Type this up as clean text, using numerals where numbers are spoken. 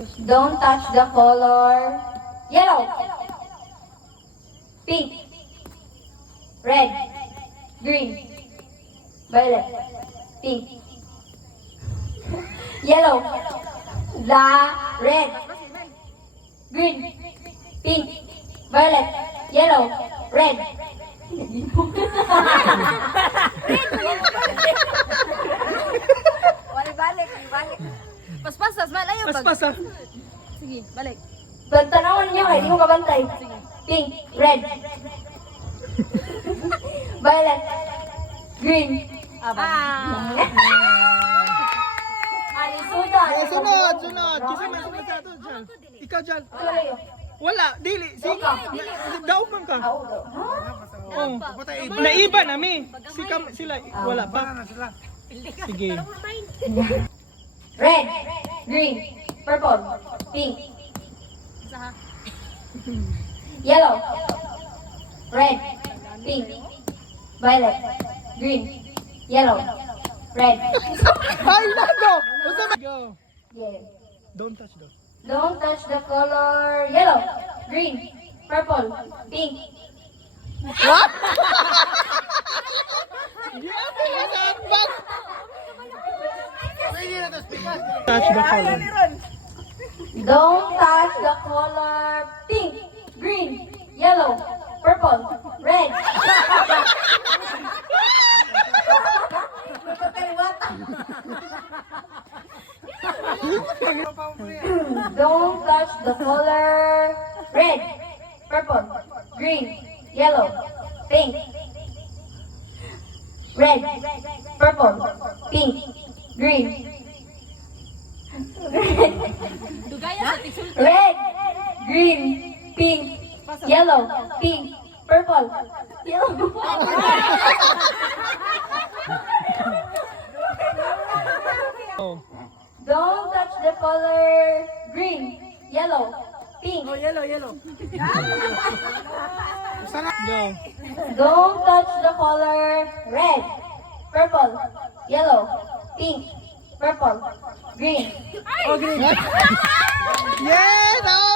Don't touch the color yellow, pink, red, green, violet, pink, yellow, the red, green, pink, violet, yellow, red. Balik. Paspas, malayo pag. Paspas ah. Sige, balik. Tanawan niyo kayo, di mo kabantay. Pink, red, violet, green. Ay, suda. Oh, sunod. Kasi may sunod ka to, Jal. Ikaw, Jal. Wala, dili. Sige. Daw man ka. Oh. Naiba nami. Sila, wala pa. Sige. Red, green, purple, pink, yellow, red, pink, violet, green, yellow, red. Ay, nako! Go. Yeah. Don't touch those. Don't touch the color yellow, green, purple, pink. What? Touch the color. Don't touch the color pink, green, yellow, purple, red. Don't touch the color red, purple, green, yellow, pink, red, purple, pink, green, red, green, pink, yellow, pink, purple, yellow. Oh. Don't touch the color green, yellow, pink. Yellow. Go. Don't touch the color red, purple, yellow, pink, purple, green. Yes! Oh!